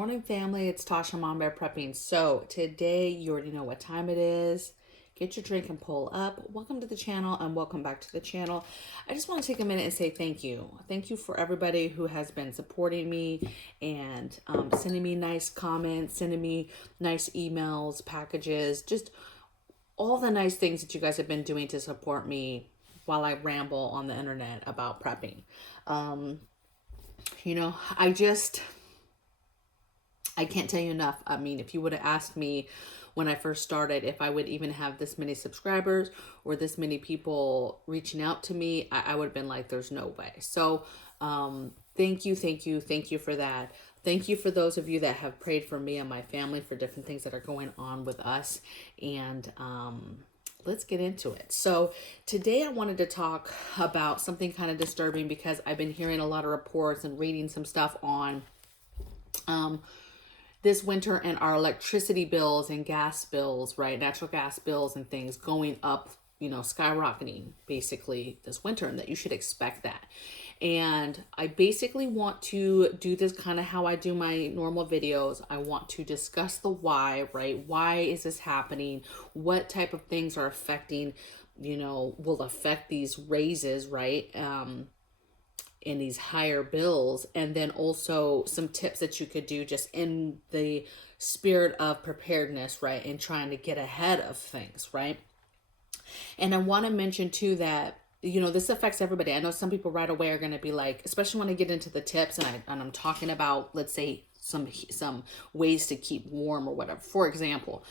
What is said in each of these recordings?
morning, family. It's Tasha, Mom Bear Prepping. So today, you already know what time it is. Get your drink and pull up. Welcome to the channel and welcome back to the channel. I just want to take a minute and say thank you. Thank you for everybody who has been supporting me and sending me nice comments, sending me nice emails, packages, just all the nice things that you guys have been doing to support me while I ramble on the internet about prepping. I can't tell you enough. I mean, if you would have asked me when I first started if I would even have this many subscribers or this many people reaching out to me, I would have been like, there's no way. So thank you for that. Thank you for those of you that have prayed for me and my family for different things that are going on with us. And let's get into it. So today I wanted to talk about something kind of disturbing because I've been hearing a lot of reports and reading some stuff on this winter and our electricity bills and gas bills, right? Natural gas bills and things going up, skyrocketing basically this winter, and that you should expect that. And I basically want to do this kind of how I do my normal videos. I want to discuss the why, right? Why is this happening? What type of things are affecting, will affect these raises, right? In these higher bills, and then also some tips that you could do just in the spirit of preparedness, right? And trying to get ahead of things, right? And I want to mention too that, this affects everybody. I know some people right away are going to be like, especially when I get into the tips and I'm talking about, let's say some ways to keep warm or whatever. For example,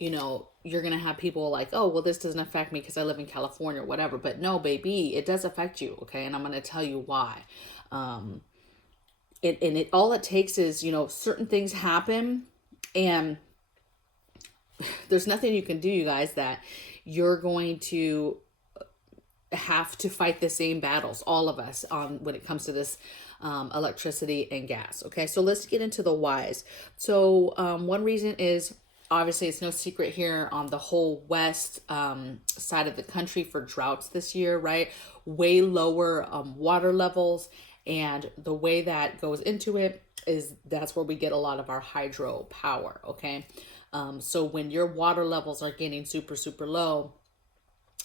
you're going to have people like, oh, well, this doesn't affect me because I live in California or whatever. But no, baby, it does affect you. Okay. And I'm going to tell you why. All it takes is, certain things happen and there's nothing you can do, you guys, that you're going to have to fight the same battles, all of us, when it comes to this electricity and gas. Okay. So let's get into the whys. So one reason is, obviously, it's no secret here on the whole west side of the country for droughts this year, right? Way lower water levels. And the way that goes into it is that's where we get a lot of our hydro power, okay? So when your water levels are getting super, super low,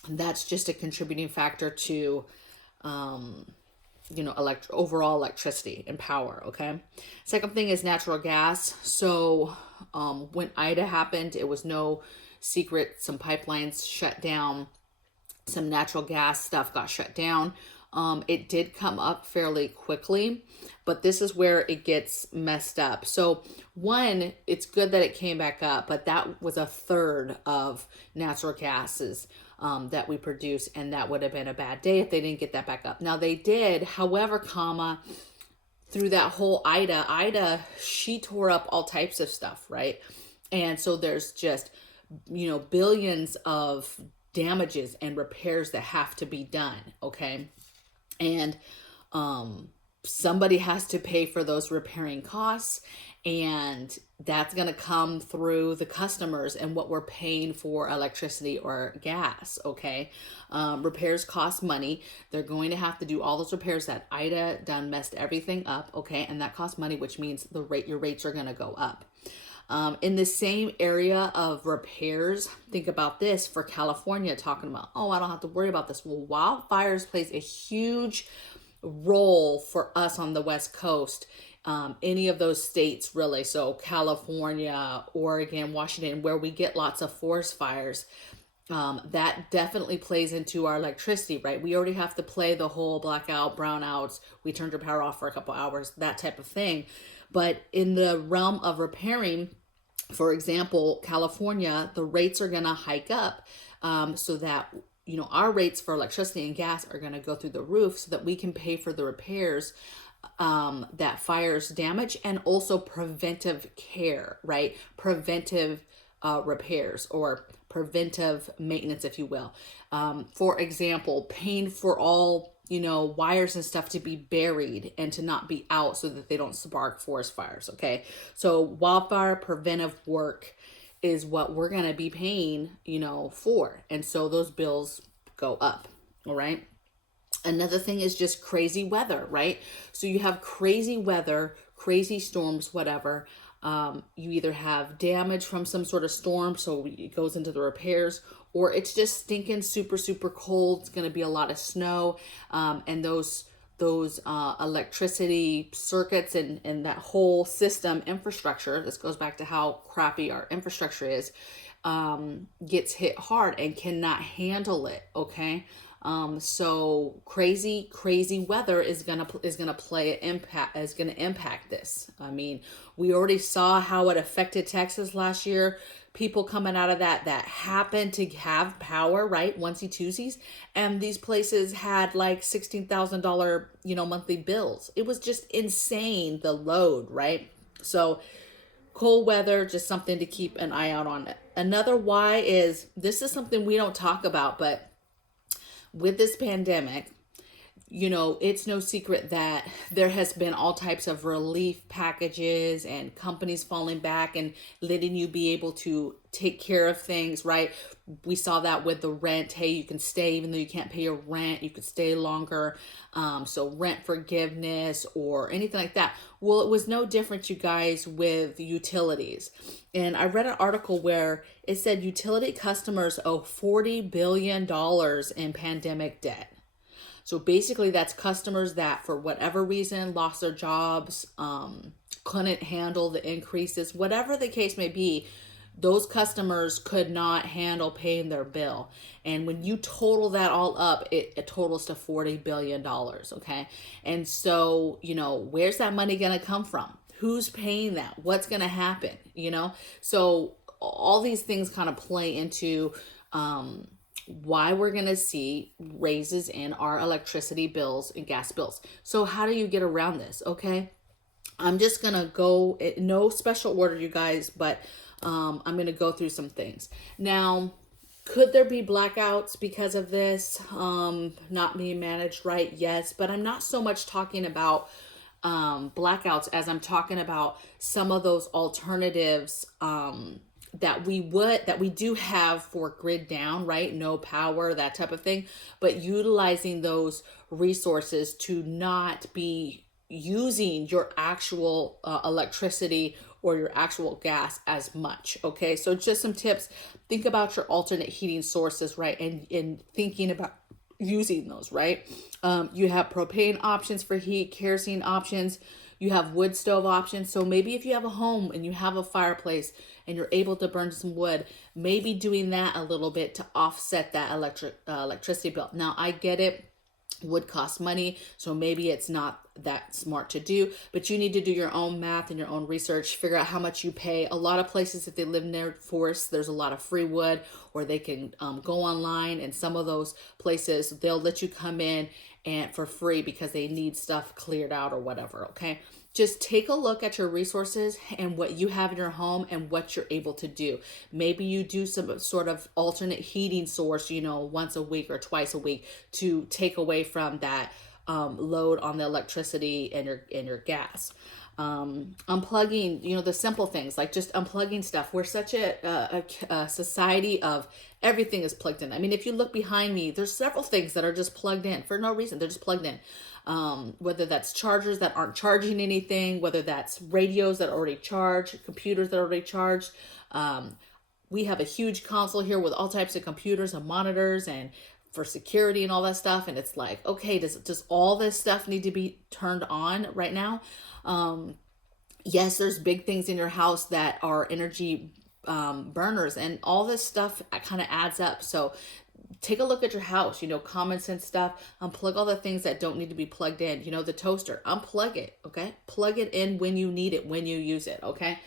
that's just a contributing factor to overall electricity and power, okay? Second thing is natural gas. So when Ida happened, it was no secret. Some pipelines shut down. Some natural gas stuff got shut down. It did come up fairly quickly, but this is where it gets messed up. So one, it's good that it came back up, but that was a third of natural gases that we produce, and that would have been a bad day if they didn't get that back up. Now they did, however, through that whole Ida, she tore up all types of stuff, right? And so there's just, billions of damages and repairs that have to be done, okay? And somebody has to pay for those repairing costs, and that's going to come through the customers and what we're paying for electricity or gas, okay? Repairs cost money. They're going to have to do all those repairs that Ida done messed everything up, okay? And that costs money, which means your rates are going to go up. In the same area of repairs, think about this for California, talking about, oh, I don't have to worry about this. Well, wildfires plays a huge role for us on the West Coast. Any of those states, really. So California, Oregon, Washington, where we get lots of forest fires, that definitely plays into our electricity, right? We already have to play the whole blackout, brownouts. We turned your power off for a couple hours, that type of thing. But in the realm of repairing, for example, California, the rates are going to hike up so that, our rates for electricity and gas are going to go through the roof so that we can pay for the repairs that fires damage, and also preventive care, right? Preventive repairs or preventive maintenance, if you will. For example, paying for all, wires and stuff to be buried and to not be out so that they don't spark forest fires, okay? So wildfire preventive work is what we're going to be paying, for. And so those bills go up, all right? Another thing is just crazy weather, right? So you have crazy weather, crazy storms, whatever. You either have damage from some sort of storm, so it goes into the repairs, or it's just stinking super, super cold. It's going to be a lot of snow, and those electricity circuits and that whole system infrastructure, this goes back to how crappy our infrastructure is, gets hit hard and cannot handle it. Okay. So crazy weather is gonna impact this. I mean, we already saw how it affected Texas last year. People coming out of that happened to have power, right? Onesie twosies, and these places had like $16,000, monthly bills. It was just insane, the load, right? So cold weather, just something to keep an eye out on. Another why is, this is something we don't talk about, but with this pandemic, it's no secret that there has been all types of relief packages and companies falling back and letting you be able to take care of things, right? We saw that with the rent. Hey, you can stay even though you can't pay your rent. You could stay longer. So rent forgiveness or anything like that. Well, it was no different, you guys, with utilities. And I read an article where it said utility customers owe $40 billion in pandemic debt. So basically that's customers that for whatever reason lost their jobs, couldn't handle the increases, whatever the case may be, those customers could not handle paying their bill. And when you total that all up, it totals to $40 billion, okay? And so, where's that money gonna come from? Who's paying that? What's gonna happen, So all these things kind of play into why we're going to see raises in our electricity bills and gas bills. So how do you get around this? Okay. I'm just going to go, no special order, you guys, but I'm going to go through some things. Now, could there be blackouts because of this not being managed right? Yes, but I'm not so much talking about blackouts as I'm talking about some of those alternatives that we do have for grid down, right? No power, that type of thing, but utilizing those resources to not be using your actual electricity or your actual gas as much. Okay, so just some tips. Think about your alternate heating sources, right? And thinking about using those, right? You have propane options for heat, kerosene options. You have wood stove options. So maybe if you have a home and you have a fireplace and you're able to burn some wood, maybe doing that a little bit to offset that electricity bill. Now, I get it. Wood costs money, so maybe it's not that smart to do, but you need to do your own math and your own research, figure out how much you pay. A lot of places, if they live near forests, there's a lot of free wood, or they can go online, and some of those places, they'll let you come in and for free because they need stuff cleared out or whatever, okay? Just take a look at your resources and what you have in your home and what you're able to do. Maybe you do some sort of alternate heating source, once a week or twice a week to take away from that load on the electricity and your gas. Unplugging, the simple things like just unplugging stuff. We're such a society of everything is plugged in. I mean, if you look behind me, there's several things that are just plugged in for no reason. They're just plugged in. Whether that's chargers that aren't charging anything, whether that's radios that are already charged, computers that are already charged. We have a huge console here with all types of computers and monitors and for security and all that stuff. And it's like, okay, does all this stuff need to be turned on right now? Yes, there's big things in your house that are energy burners, and all this stuff kind of adds up. So take a look at your house, common sense stuff. Unplug all the things that don't need to be plugged in. The toaster, unplug it, okay? Plug it in when you need it, when you use it, okay?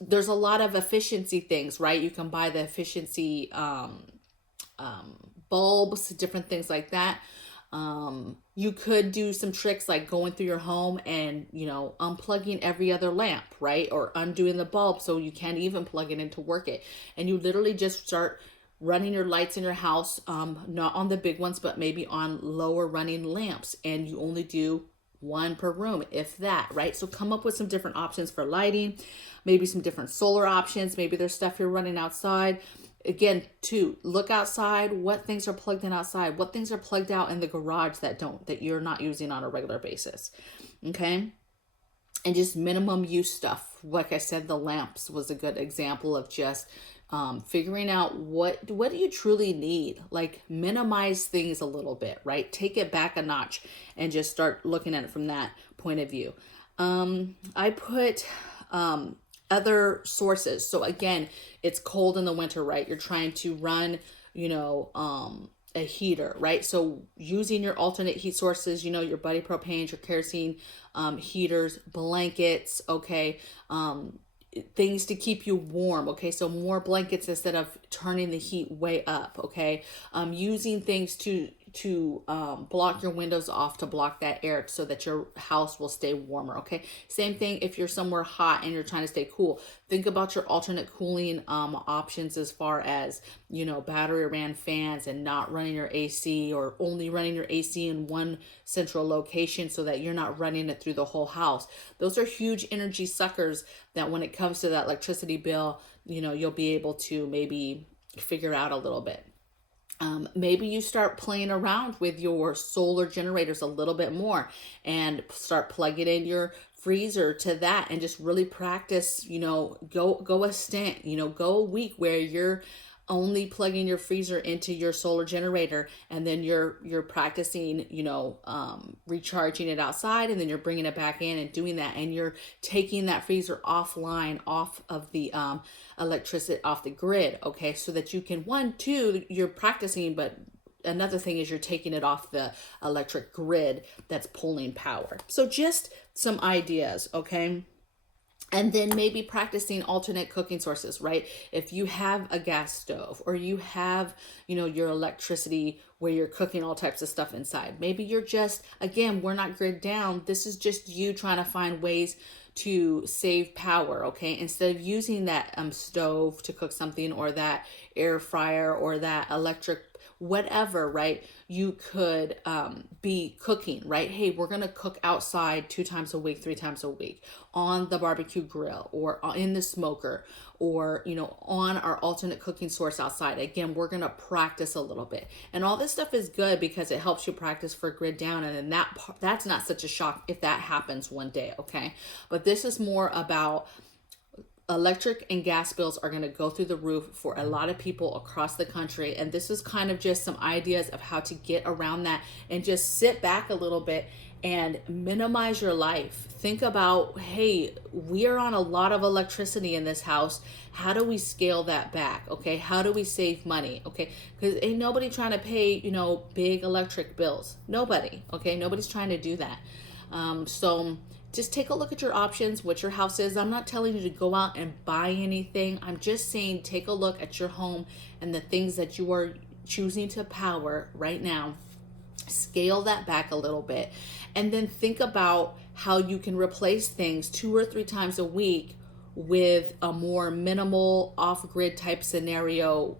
There's a lot of efficiency things, right? You can buy the efficiency bulbs, different things like that. You could do some tricks like going through your home and, unplugging every other lamp, right? Or undoing the bulb so you can't even plug it in to work it. And you literally just start running your lights in your house, not on the big ones, but maybe on lower running lamps. And you only do one per room, if that, right? So come up with some different options for lighting, maybe some different solar options. Maybe there's stuff you're running outside. Again, too, look outside, what things are plugged in outside, what things are plugged out in the garage that you're not using on a regular basis. Okay. and just minimum use stuff. Like I said, the lamps was a good example of just figuring out what do you truly need. Like minimize things a little bit, right? Take it back a notch and just start looking at it from that point of view. I put other sources. So again, it's cold in the winter, right? You're trying to run, a heater, right? So using your alternate heat sources, your buddy propanes, your kerosene, heaters, blankets, okay, things to keep you warm, okay? So more blankets instead of turning the heat way up, okay? Using things to block your windows off to block that air so that your house will stay warmer, okay? Same thing if you're somewhere hot and you're trying to stay cool. Think about your alternate cooling options as far as, battery ran fans and not running your AC, or only running your AC in one central location so that you're not running it through the whole house. Those are huge energy suckers that when it comes to that electricity bill, you'll be able to maybe figure out a little bit. Maybe you start playing around with your solar generators a little bit more and start plugging in your freezer to that and just really practice, go a stint, go a week where you're only plugging your freezer into your solar generator, and then you're practicing, recharging it outside, and then you're bringing it back in and doing that, and you're taking that freezer offline, off of the electricity, off the grid, okay, so that you can, you're practicing, but another thing is you're taking it off the electric grid that's pulling power. So just some ideas, okay? And then maybe practicing alternate cooking sources, right? If you have a gas stove, or you have, your electricity where you're cooking all types of stuff inside. Maybe you're just, again, we're not grid down. This is just you trying to find ways to save power, okay? Instead of using that stove to cook something, or that air fryer, or that electric whatever, right? You could be cooking, right? Hey, we're going to cook outside 2 times a week, 3 times a week, on the barbecue grill, or in the smoker, or, on our alternate cooking source outside. Again, we're going to practice a little bit. And all this stuff is good because it helps you practice for grid down. And then that's not such a shock if that happens one day, okay? But this is more about electric and gas bills are going to go through the roof for a lot of people across the country. And this is kind of just some ideas of how to get around that, and just sit back a little bit and minimize your life. Think about, hey, we are on a lot of electricity in this house. How do we scale that back? Okay. How do we save money? Okay. Because ain't nobody trying to pay, big electric bills. Nobody. Okay. Nobody's trying to do that. So just take a look at your options, what your house is. I'm not telling you to go out and buy anything. I'm just saying take a look at your home and the things that you are choosing to power right now. Scale that back a little bit, and then think about how you can replace things 2 or 3 times a week with a more minimal off-grid type scenario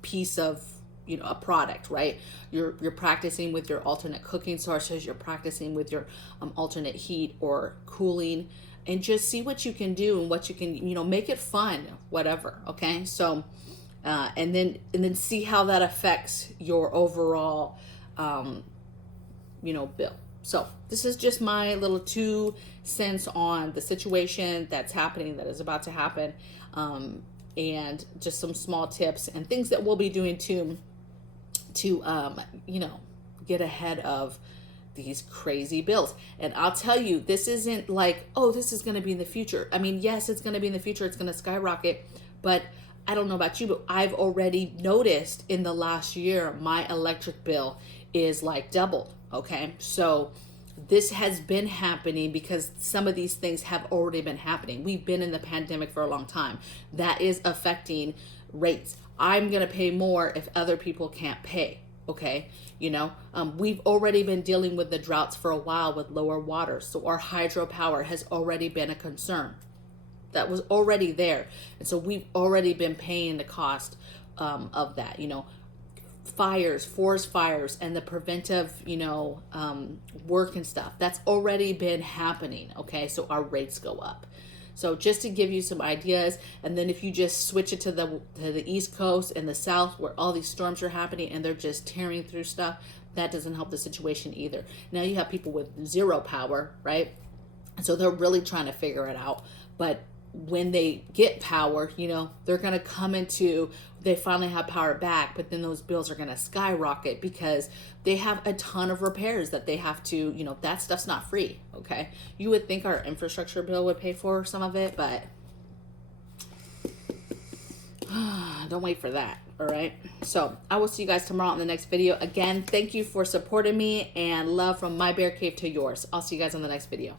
piece of a product, right? You're practicing with your alternate cooking sources, you're practicing with your alternate heat or cooling, and just see what you can do and what you can, make it fun, whatever. Okay. So and then see how that affects your overall bill. So this is just my little 2 cents on the situation that's happening, that is about to happen, and just some small tips and things that we'll be doing to get ahead of these crazy bills. And I'll tell you, this isn't like, oh, this is going to be in the future. I mean, yes, it's going to be in the future. It's going to skyrocket. But I don't know about you, but I've already noticed in the last year, my electric bill is like doubled. Okay. So this has been happening because some of these things have already been happening. We've been in the pandemic for a long time. That is affecting rates. I'm going to pay more if other people can't pay. Okay. We've already been dealing with the droughts for a while with lower water. So our hydropower has already been a concern. That was already there. And so we've already been paying the cost of that, fires, forest fires, and the preventive, work and stuff. That's already been happening. Okay. So our rates go up. So just to give you some ideas, and then if you just switch it to the East Coast and the South, where all these storms are happening and they're just tearing through stuff, that doesn't help the situation either. Now you have people with zero power, right? So they're really trying to figure it out. But when they get power, you know, they're going to come into, they finally have power back, but then those bills are going to skyrocket because they have a ton of repairs that they have to, you know, that stuff's not free. Okay. You would think our infrastructure bill would pay for some of it, but don't wait for that. All right. So I will see you guys tomorrow in the next video. Again, thank you for supporting me, and love from my bear cave to yours. I'll see you guys on the next video.